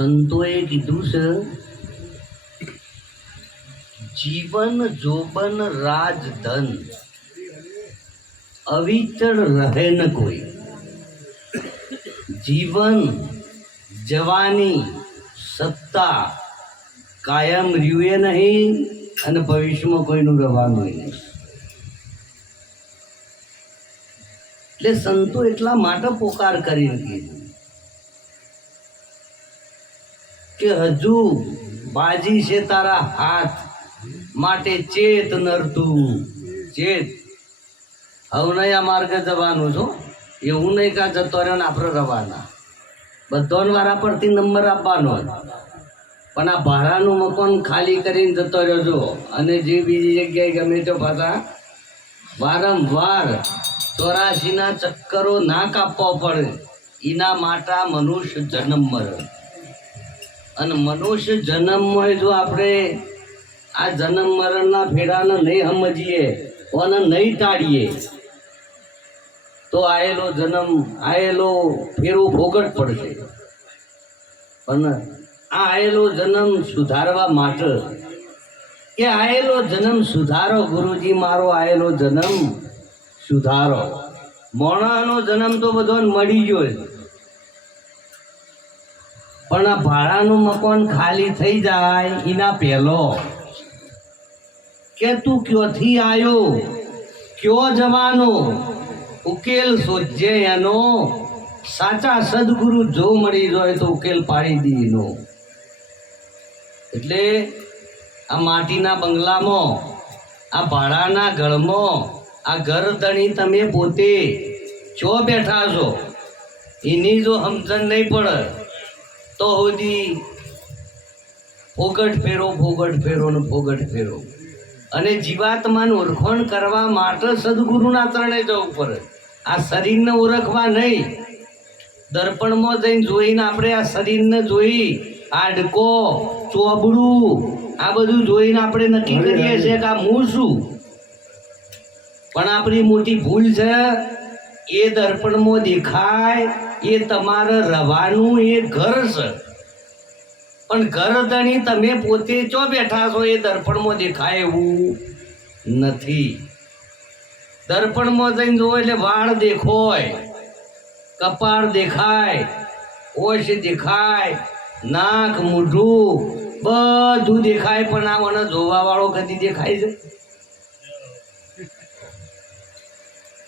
સંતોએ કીધું છે, જીવન જોબન રાજ ધન, અવિચળ રહે ન કોઈ. જીવન જવાની સત્તા કાયમ રહ્યું નહીં અને ભવિષ્યમાં કોઈનું રહેવાનું નહીં. એટલે સંતો એટલા માટે પોકાર કરીને કીધું કે હજુ બાજી છે તારા હાથ માટે ચેત નરતું, ચેત. અવનયા માર્ગે જવાનું છો? એવું નહીં કાં જતો રહ્યો ને આપણે રવાના. બધોન વારા પરથી નંબર આપવાનો પણ આ ભાડાનું મકાન ખાલી કરીને જતો રહ્યો છો અને જે બીજી જગ્યાએ ગમે તો પાછા વારંવાર ચોરાશીના ચક્કરો ના કાપવા પડે. એના માટે મનુષ્ય જન્મ મરે અને મનુષ્ય જન્મમાં જો આપણે આ જન્મ મરણના ફેરાને નહીં સમજીએ અને નહીં ટાળીએ, તો આયેલો જન્મ, આયેલો ફેરો ભોગટ પડશે પણ આ આયેલો જન્મ સુધારવા માટે કે આયેલો જન્મ સુધારો, ગુરુજી મારો આયેલો જન્મ સુધારો મોણાનો જન્મ તો બધો મળી ગયો. પણ આ ભાડાનું મકાન ખાલી થઈ જાય એના પહેલો. કે તું ક્યોથી આવ્યો કયો જવાનો? ઉકેલ શોધજે એનો. સાચા સદગુરુ જો મળી જાય તો ઉકેલ પાડી દી એનો. એટલે આ માટીના બંગલામાં, આ ભાડાના ઘરમાં, આ ઘરધણી તમે પોતે ચો બેઠા છો? એની જો સમજણ નહીં પડે. તો સુધી ફોગટ ફેરો ફોગટ ફેરો ને ભોગટ ફેરો. અને જીવાત્માનું ઓળખણ કરવા માટે સદગુરુના તરણે જવું પડે. આ શરીરને ઓળખવા નહીં. દર્પણમાં જઈને જોઈને આપણે આ શરીરને જોઈ હાડકો ચોબડું આ બધું જોઈને આપણે નક્કી કરીએ છીએ કે આ હું શું? પણ આપણી મોટી ભૂલ છે એ દર્પણમાં દેખાય એ તમારે રવાનું એ ઘર છે. પણ ઘર ધણી તમે પોતે ચો બેઠા છો એ દર્પણમાં દેખાય એવું નથી. દર્પણમાં જઈને જોવો એટલે વાળ દેખોય, કપાળ દેખાય, ઓશ દેખાય, નાક મોઢું બધું દેખાય, પણ આ મને જોવા વાળો કદી દેખાય છે?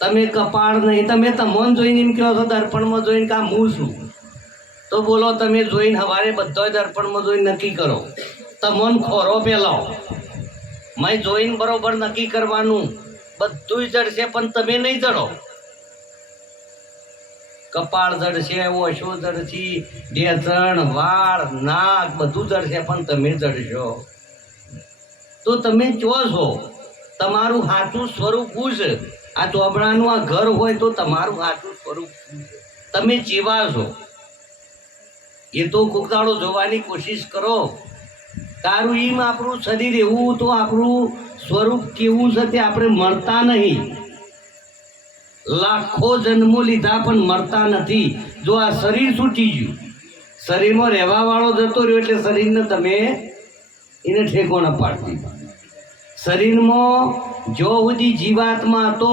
તમે કપાળ નહીં, તમે તમોન જોઈને એમ કહો છો, દર્પણમાં જોઈને કે હું છું. તો બોલો, તમે જોઈને હવારે બધો દર્પણમાં જોઈને નક્કી કરો. તમોન ખોરો પેલો મેં જોઈને બરોબર નક્કી કરવાનું. બધું જડશે, પણ તમે નહીં જડો. કપાળ જડશે, ઓછો જડશી ડેચણ વાળ, નાક, બધું જડશે, પણ તમે જડશો. તો તમે ચો છો? તમારું સાચું સ્વરૂપ શું છે? આ ચોપડાનું આ ઘર હોય તો તમારું આટલું સ્વરૂપ તમે જીવા છો. એ તો કોક જોવાની કોશિશ કરો. તારું એમ આપણું શરીર એવું તો આપણું સ્વરૂપ કેવું છે તે આપણે મળતા નહીં. લાખો જન્મો લીધા પણ મળતા નથી. જો આ શરીર છૂટી ગયું, શરીરમાં રહેવા વાળો જતો રહ્યો એટલે શરીરને તમે એને ઠેકો ન પાડતી. શરીરમાં જો સુધી જીવાત્મા હતો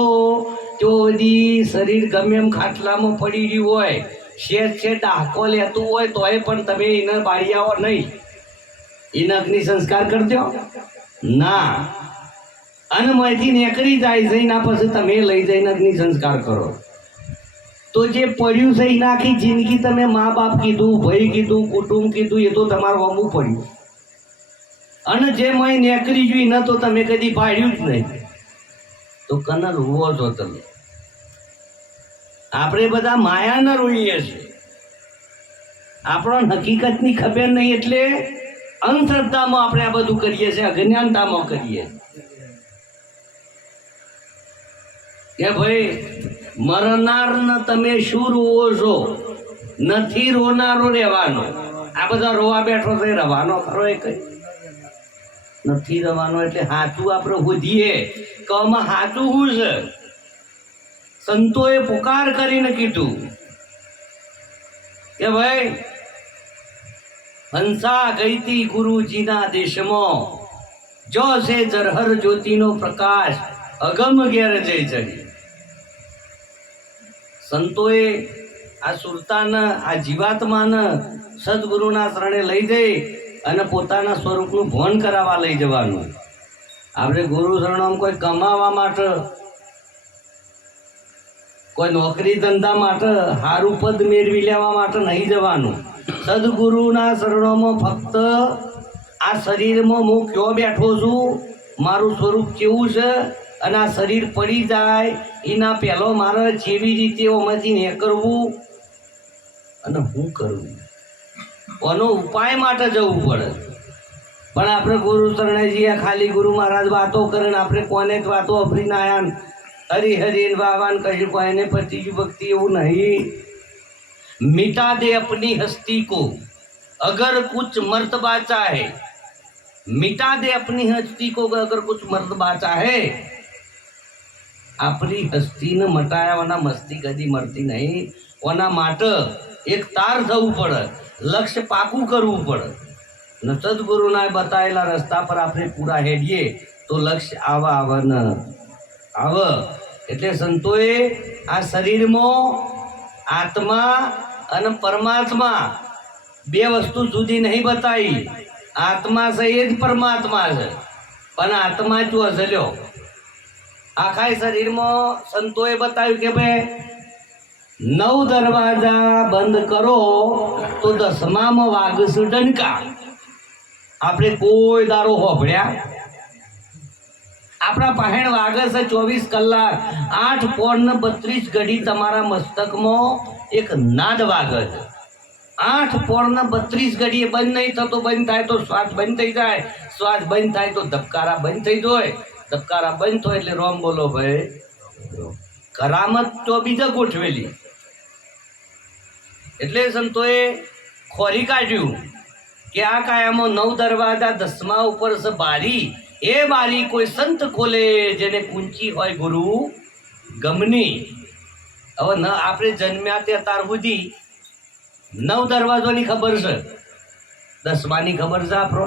તો સુધી શરીર ગમે એમ ખાટલામાં પડી રહ્યું હોય શેઠ શેઠ હાકો લેતું હોય, તોય પણ તમે એને બાળી આવો નહીં. એને અગ્નિ સંસ્કાર કરજો. ના. અને માહિતી નીકળી જાય છે, એના પછી તમે લઈ જઈને અગ્નિ સંસ્કાર કરો. તો જે પડ્યું છે, એના આખી જિંદગી તમે મા બાપ કીધું, ભાઈ કીધું, કુટુંબ કીધું, એ તો તમારું અમુક પડ્યું. અને જે મય નીકળી ગયું ન તો તમે કદી પાડ્યું જ નહીં. તો કનર રોવો છો તમે. આપણે બધા માયાના રૂઈએ છીએ આપણો હકીકતની ખબર નહીં એટલે અંધશ્રદ્ધામાં આપણે આ બધું કરીએ છીએ, અજ્ઞાનતામાં કરીએ. કે ભાઈ, મરનારને તમે શું રોવો છો? નથી રોનારો રહેવાનો. આ બધા રોવા બેઠો તો રવાનો ખરો એ કઈ. નથી રવાનો એટલે હાથું આપણે હોધીએ. કે આમાં હાચું શું છે? સંતોએ પુકાર કરીને કીધું. કે ભાઈ, હંસા ગઈતી ગુરુજીના દેશમાં જો છે જરહર જ્યોતિનો પ્રકાશ અગમ ઘેર જય ચડી સંતોએ આ સુરતાને, આ જીવાત્માને સદગુરુના શરણે લઈ જઈ અને પોતાના સ્વરૂપનું ભવન કરાવવા લઈ જવાનું. આપણે ગુરુ શરણમ કોઈ કમાવા માટે, કોઈ નોકરી ધંધા માટે સારું પદ મેળવી લેવા માટે નહીં જવાનું. સદગુરુના શરણોમાં ફક્ત આ શરીરમાં હું કયો બેઠો છું, મારું સ્વરૂપ કેવું છે, અને આ શરીર પડી જાય, એના પહેલો મારે જેવી રીતે ઓમાંથી કરવું, અને હું કરવું ઓનો ઉપાય માટે જવું પડે. પણ આપણે ગુરુ શરણજીએ ખાલી ગુરુ મહારાજ વાતો કરીને આપણે કોને જ વાતો અફરીને આયા હરિહરિન વાવાન કહ્યું કોઈને પતિજી ભક્તિ એવું નહીં. મિટા દે અપની હસ્તી કો, અગર કુછ મર્તબા ચાહે મિટા દે અપની હસ્તી કો, અગર કુછ મર્તબા ચાહે આપણી હસ્તીને મટાયા ઓના મસ્તી કદી મરતી નહીં. ઓના માટે એક તાર થવું પડે. લક્ષ્ય પાકું કરવું પડે. ને સદગુરુના બતાવેલા રસ્તા પર આપણે પૂરા હેડીએ તો લક્ષ્ય આવા આવે ન. આવે. એટલે સંતોએ આ શરીરમાં આત્મા અને પરમાત્મા બે વસ્તુ જુદી નહીં બતાવી. આત્મા છે એ જ પરમાત્મા છે. પણ આત્મા જો લ્યો આખા શરીરમાં સંતોએ બતાવ્યું કે ભાઈ નવ દરવાજા બંધ કરો તો દસમામાં વાગશું ડંકા. આપણે કોઈ દારો હોભળ્યા? આપણા પહેણ વાગે ચોવીસ કલાક. આઠ પોણ બત્રીસ ઘડી તમારા મસ્તકમાં એક નાદ વાગે આઠ પોણ બત્રીસ ઘડીએ બંધ નહીં થતો, બંધ થાય તો શ્વાસ બંધ થઈ જાય. શ્વાસ બંધ થાય તો ધબકારા બંધ થઈ જાય. ધબકારા બંધ થાય એટલે રોમ બોલો ભાઈ, કરામત તો બીજા ગોઠવેલી. એટલે સંતોએ ખોરી કાઢ્યું કે આ કાયામાં નવ દરવાજા દસમા ઉપર છે બારી. એ બારી કોઈ સંત ખોલે જેને કુંચી હોય ગુરુ ગમની. હવે ન આપણે જન્મ્યા તે તાર સુધી નવ દરવાજોની ખબર છે. દસમાની ખબર છે આપણો.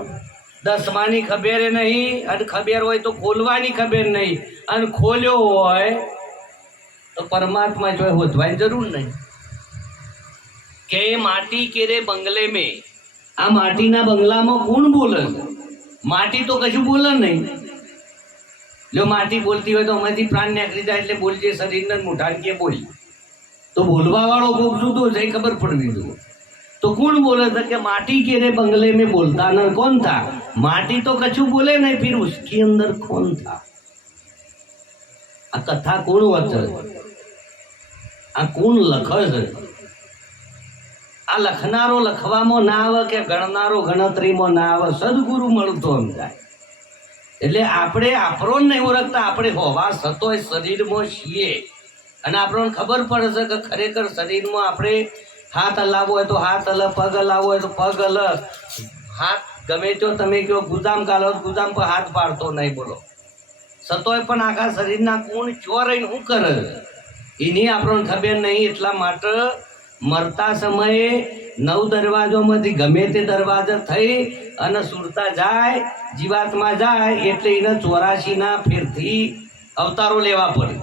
દસમાની ખબર નહીં અને ખબર હોય તો ખોલવાની ખબર નહીં. અને ખોલ્યો હોય તો પરમાત્મા જોઈ હોતવાની જરૂર નહીં. કે માટી કે રે બંગલે મે? આ માટીના બંગલામાં કોણ બોલે? માટી તો કશું બોલે નહીં. જો માટી બોલતી હોય તો અમારી પ્રાણ નીકળી જાય એટલે બોલજે શરીરને મુઠાણ કે બોલી. તો બોલવા વાળો કોક જુદો છે ખબર પડવી જોઈએ તો કોણ બોલે છે કે માટી કે રે બંગલે મેં બોલતા ન? કોણ થા? માટી તો કશું બોલે નહીં, ફિર ઉસકી અંદર કોણ થા? આ કથા કોણ વચે આ કોણ લખે છે? આ લખનારો લખવામાં ના આવે કે ગણનારો ગણતરીમાં ના આવે? સદગુરુ મળતો સમજાય એટલે આપણે આપણો નહીં ઓળખતા, આપણે હોવા સતોય શરીરમાં છીએ. અને આપણને ખબર પડે છે કે ખરેખર શરીરમાં આપણે હાથ હલાવવો હોય તો હાથ હલ, પગ હલાવવો હોય તો પગ હલ. હાથ ગમે તો તમે કહો, ગુદામ ગાલો ગુદામ પર હાથ પાડતો નહીં બોલો. સતોય પણ આખા શરીરના કુણ ચોરાઈને શું કરે? એની આપણને ખબર નહીં, એટલા માટે મરતા સમયે નવ દરવાજોમાંથી ગમે તે દરવાજા થઈ અને સુરતા જાય જીવાતમાં જાય એટલે એને ચોરાશીના ફેરથી અવતારો લેવા પડે.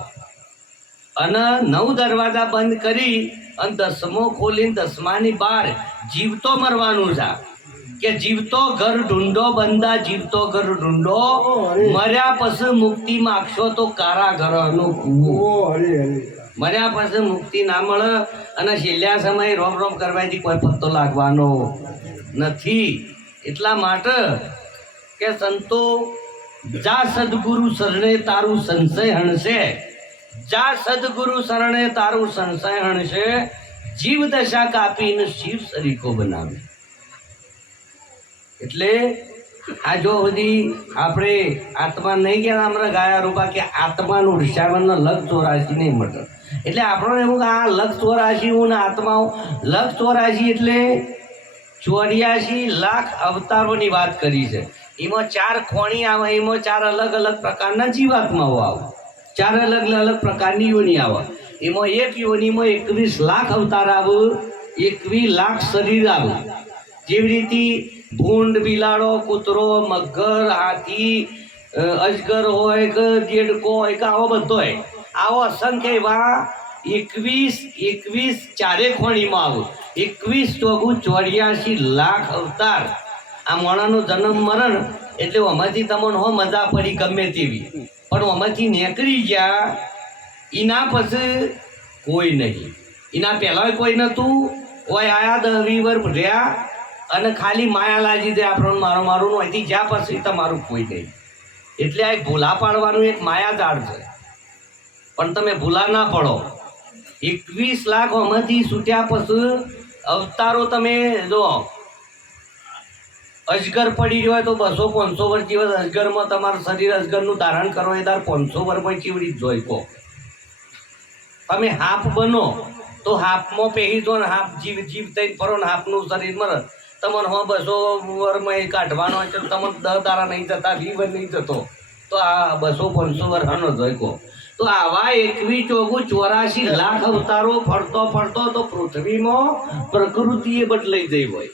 અને નવ દરવાજા બંધ કરી અને દસમો ખોલીને દસમાની બહાર જીવતો મરવાનું છે કે જીવતો ઘર ઢૂંઢો બંધા જીવતો ઘર ઢૂંઢો મર્યા પછી મુક્તિ માગશો તો કારાગરનો કૂવો. મર્યા પછી મુક્તિ ના મળે અને છેલ્લા સમયે રોમ રોમ કરવાથી કોઈ પત્તો લાગવાનો નથી. એટલા માટે કે સંતો, જા સદગુરુ શરણે તારું સંશય હણશે. જા સદગુરુ શરણે તારું સંશય હણશે. જીવ દશા કાપીને શિવ સરીકો બનાવે. એટલે આ જો બધી આપણે આત્મા નહીં ગયા હમણાં ગાયા રૂપા કે આત્માનું ઋષાવનનો લક્ષ ચોરાશી નહીં મળે. એટલે આપણને એવું આ લક્ષ ચોરાશી હું ને આત્માઓ લક્ષ ચોરાશી એટલે ચોર્યાસી લાખ અવતારોની વાત કરી છે. એમાં ચાર ખોણી આવે, એમાં ચાર અલગ અલગ પ્રકારના જીવાત્માઓ આવે. ચાર અલગ અલગ પ્રકારની યોની આવે. એમાં એક યોનીમાં એકવીસ લાખ અવતાર આવે, એકવીસ લાખ શરીર આવે. જેવી રીતે ભૂંડ બિલાડો, કૂતરો, મગર, હાથી અજગર હોય કે દેડકો હોય કે આવો બધો હોય. આવો અસંખ્ય એવા એકવીસ એકવીસ ચારે ખોણીમાં આવું. એકવીસ ચોગુ ચોર્યાસી લાખ અવતાર. આ મોણાનો જન્મ મરણ એટલે આમાંથી તમને હો મજા પડી ગમે તેવી. પણ આમાંથી નીકળી ગયા, એના પછી કોઈ નહીં. એના પહેલાં કોઈ નહોતું. કોઈ આયા દસ વીસ રહ્યા અને ખાલી માયા લાજી દે આપણને મારો મારું અહીંથી જ્યાં પછી તમારું કોઈ નહીં. એટલે આ ભૂલા પાડવાનું એક માયાજાળ છે. પણ તમે ભૂલા ના પડો. એકવીસ લાખ આમાંથી છૂટ્યા પછી અવતારો તમે જો, અજગર પડી રહ્યો હોય તો બસો પાંચસો વર્ષ જીવન અજગરમાં તમારું શરીર અજગરનું ધારણ કરો એ તાર પાંચસો વર્ષમાં ચીવડી જોઈ કહો તમે હાફ બનો તો હાફમાં પહેરી દો ને હાફ જીવ જીવ થઈને ફરો ને હાફનું શરીર મરે તમને હો બસો વરમાં કાઢવાનો હોય તમને દસ તારા નહીં જતા, વી નહીં જતો. તો આ બસો પાંચસો વર્ષનો જોઈ તો આવા એકવી ચોગુ ચોરાશી લાખ અવતારો ફરતો ફરતો તો પૃથ્વીમાં પ્રકૃતિએ બદલાઈ જઈ હોય.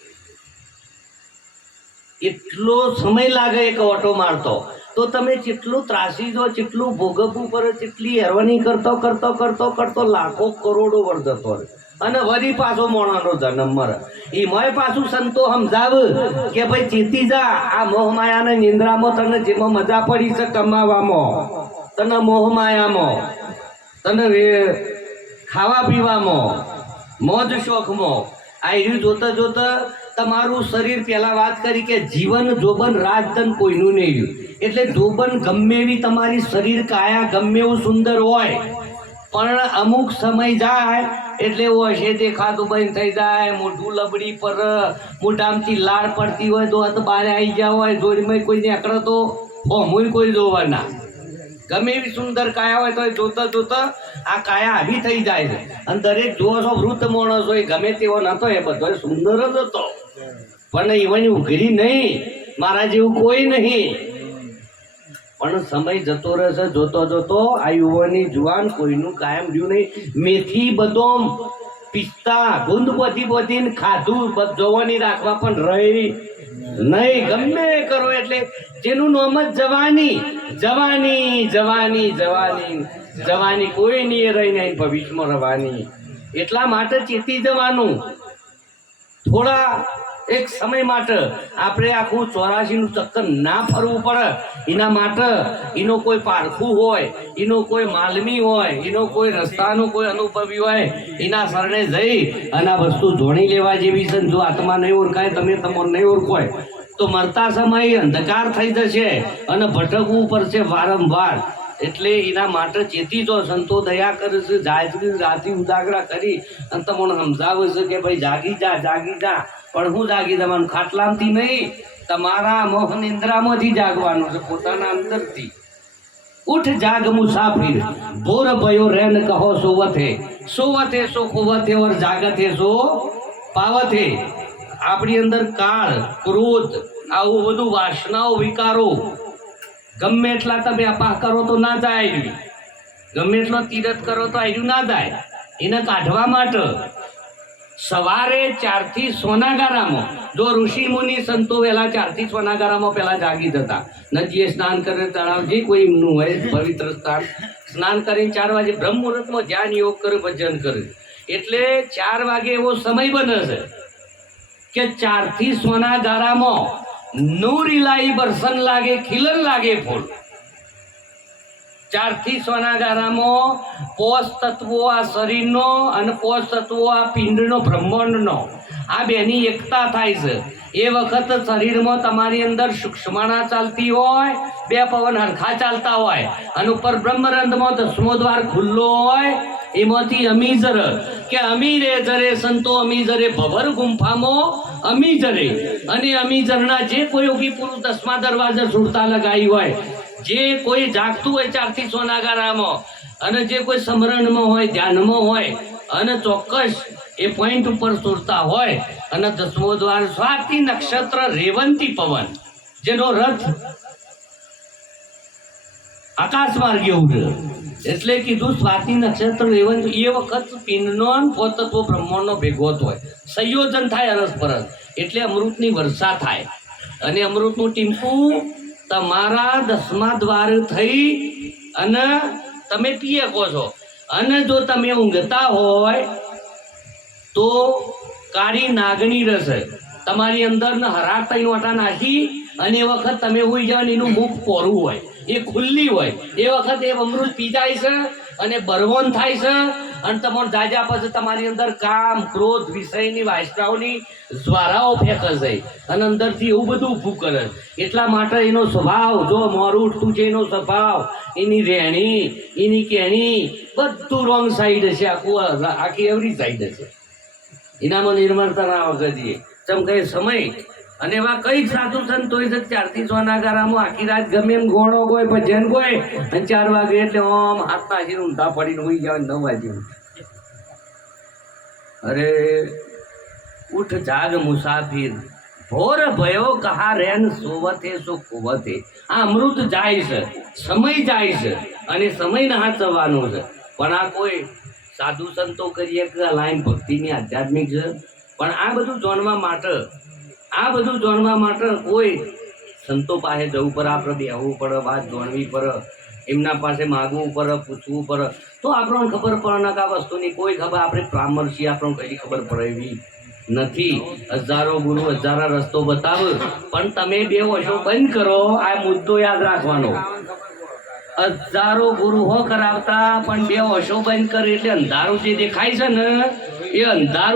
એટલો સમય લાગે એક ઓટો મારતો. તો તમે જેટલું ત્રાસી દો જેટલું ભોગવવું પડે, જેટલી હેરવાની કરતો કરતો કરતો કરતો લાખો કરોડો વર્ધતો રહે. અને વળી પાછો મોણાનો જન્મ મરે એમાંય પાછું સંતો સમજાવ કે ભાઈ ચેતી જા, આ મોહમાયાને નિંદ્રામાં તને જેમાં મજા પડી છે કમાવામાં. તને મોહમાયામાં, તને ખાવા પીવામાં, મોજ શોખમાં. આ રહ્યું જોતા જોતા તમારું શરીર પહેલાં વાત કરી કે જીવન જોબન રાજધન કોઈનું નહીં રહ્યું. એટલે ધોબન ગમે એવી તમારી શરીર કાયા ગમે એવું સુંદર હોય, પણ અમુક સમય જાય એટલે એવું હશે દેખાતું બંધ થઈ જાય, મોઢું લબડી પર, મોઢામાંથી લાળ પડતી હોય તો હાથ બહાર આવી ગયા હોય, જોડમાં કોઈને અકડો તો હોમુય કોઈ જોવાના. ગમે એવી સુંદર કાયા હોય તો એ જોતા જોતા આ કાયા આવી થઈ જાય છે. અને દરેક જોવો છો વૃદ્ધ માણસ હોય, ગમે તેવો નતો એ બધો સુંદર જ હતો. પણ એવાની ઉઘરી નહીં, મારા જેવું કોઈ નહીં. પણ સમય જતો રહેશે જોતો જોતો આ યુવાની જુવાન કોઈનું કાયમ રહ્યું નહીં. મેથી, બદોમ, પિસ્તા, ગુંદ પોતી બધીને ખાધું જોવાની રાખવા પણ રહી નહીં. ગમે કરો એટલે જેનું નામ જ જવાની જવાની જવાની જવાની જવાની કોઈ નહીં રહી નહીં ભવિષ્યમાં રહેવાની એટલા માટે ચેતી જવાનું. થોડા એક સમય માટે આપણે આખું ચોરાશીનું ચક્કર ના ફરવું પડે. એના માટે એનો કોઈ પારખું હોય, એનો કોઈ માલમી હોય, એનો કોઈ રસ્તાનો કોઈ અનુભવી હોય, એના શરણે જઈ અને આ વસ્તુ જોણી લેવા જેવી છે જો આત્મા નહીં ઓળખાય, તમે તમને નહીં ઓળખોય, તો મરતા સમયે અંધકાર થઈ જશે અને ભટકવું પડશે વારંવાર. એટલે એના માટે ચેતી જો સંતો દયા કરે છે જાગરી રાતી ઉદાગરા કરી અને તમને સમજાવે છે કે ભાઈ જાગી જા જાગી જા. પણ હું જાગી જવાનું. ખાટલામાંથી નહીં, તમારા મોહ નિંદ્રામાંથી જાગવાનું છે, પોતાના અંદરથી. ઉઠ, જાગ, મુસાફિર. ભોર ભયો રેન કહો, સોવથે. સોવથે સો, ખોવથે ઓર જાગથે સો, પાવથે. આપણી અંદર કાળ, ક્રોધ, આવું બધું વાસનાઓ, વિકારો. ગમે એટલા તમે અપાહ કરો તો ના જાય. ગમે એટલો તીરથ કરો તો આવ્યું ના જાય. એને કાઢવા માટે સવારે ચારથી સોનાગારામાં, જો ઋષિ મુનિ સંતો વહેલા ચારથી સોનાગારામાં પહેલા જાગી જતા, નદીએ સ્નાન કરે તળાવ જે કોઈ એમનું હોય, પવિત્ર સ્થાન, સ્નાન કરીને ચાર વાગે બ્રહ્મ મુહૂર્તમાં ધ્યાન યોગ કરે, ભજન કરે. એટલે ચાર વાગે એવો સમય બને છે કે ચારથી સોનાગારામાં નૂર ઇલાહી બરસન લાગે, ખીલન લાગે ફૂલ. ચારથી સોનાગારામાં પોષ તત્વો આ શરીરનો અને પોષ તત્વો આ પિંડનો, બ્રહ્માંડનો. આ બેની એકતા થાય છે. એ વખત શરીરમાં તમારી અંદર સૂક્ષ્મણા ચાલતી હોય, બે પવન હરખા ચાલતા હોય, અને ઉપર બ્રહ્મરંધમાં દસમો દ્વાર ખુલ્લો હોય, એમાંથી અમીજર કે અમીરે જરે સંતો અમીજરે ભવર ગુંફામાં અમીજરે અને અમીજરના જે કોઈ યોગી પુરુષ દસમા દરવાજા સુરતા લગાવી હોય જે કોઈ જાગતું હોય ચારથી સોનાગારામાં અને જે કોઈ સમરણમાં હોય, ધ્યાનમાં હોય અને ચોક્કસ એ પોઈન્ટ ઉપર સુરતા હોય અને દસમો દ્વાર સ્વાતિ નક્ષત્ર રેવંતી પવન, જેનો રથ આકાશ માર્ગે ઉડે. એટલે કીધું સ્વાતિ નક્ષત્ર રેવંત, એ વખત પિંડનો પોતત્વ બ્રહ્માંડનો ભેગો હોય. સંયોજન થાય અરસ પરસ એટલે અમૃતની વર્ષા થાય. અને અમૃતનું ટીમ્પું તમારા દસમા દ્વાર થઈ અને તમે પી શકો છો. અને જો તમે ઊંઘતા હોય તો કાળી નાગણી રસે તમારી અંદર હરા તઈ વાટા નાખી અને એ વખત તમે હોઈ જાવ એનું મુખ કોરું હોય. એ ખુલ્લી હોય. એ વખત એ અમૃત પી જાય છે અને બરવન થાય છે અને તમને જાજા પછી તમારી અંદર કામ, ક્રોધ વિષયની વાયસરાઓની જ્વારાઓ ફેંકે છે અને અંદરથી એવું બધું ઊભું કરે. એટલા માટે એનો સ્વભાવ, જો મોરું ઉઠતું છે એનો સ્વભાવ, એની રહેણી, એની કેણી બધું રોંગ સાઈડ હશે આખું આખી એવરી સાઈડ હશે એનામાં નિર્મળતા ના વખત ચમ કહે, સમય અને એવા કઈ સાધુ સંતો હોય છે ચારથી સોનાગારામાં આખી રાત ગમે એમ ઘોડો ગોય ભજન ગોય, અને ચાર વાગે એટલે ઓમ હાથ નાખીને ઊંધા પડીને હોઈ જાય નવ વાગે અરે, ઉઠ જાગ મુસાફિર. ભોર ભયો કહા રેન સોવતે સો કુવતે આ અમૃત જાય છે, સમય જાય છે, અને સમય હાચવવાનો છે. પણ આ કોઈ સાધુ સંતો કરીએ કે લાઈન ભક્તિની આધ્યાત્મિક છે? પણ આ બધું જોણવા માટે આ બધું જાણવા માટે કોઈ સંતો પાસે જવું પડે, આપણે બેહવું પડે, વાત જાણવી પડે, એમના પાસે માગવું પડે, પૂછવું પડે. તો આપણને ખબર પડે ને આ વસ્તુની કોઈ ખબર, આપણે પરામર્શી આપણને કઈ ખબર પડે નથી. હજારો ગુરુ હજારા રસ્તો બતાવ, પણ તમે બે વર્ષો બંધ કરો, આ મુદ્દો યાદ રાખવાનો. હજારો ગુરુ હો કરાવતા પણ બે વર્ષો બંધ કરે એટલે અંધારું જે દેખાય છે ને, એ અંધારું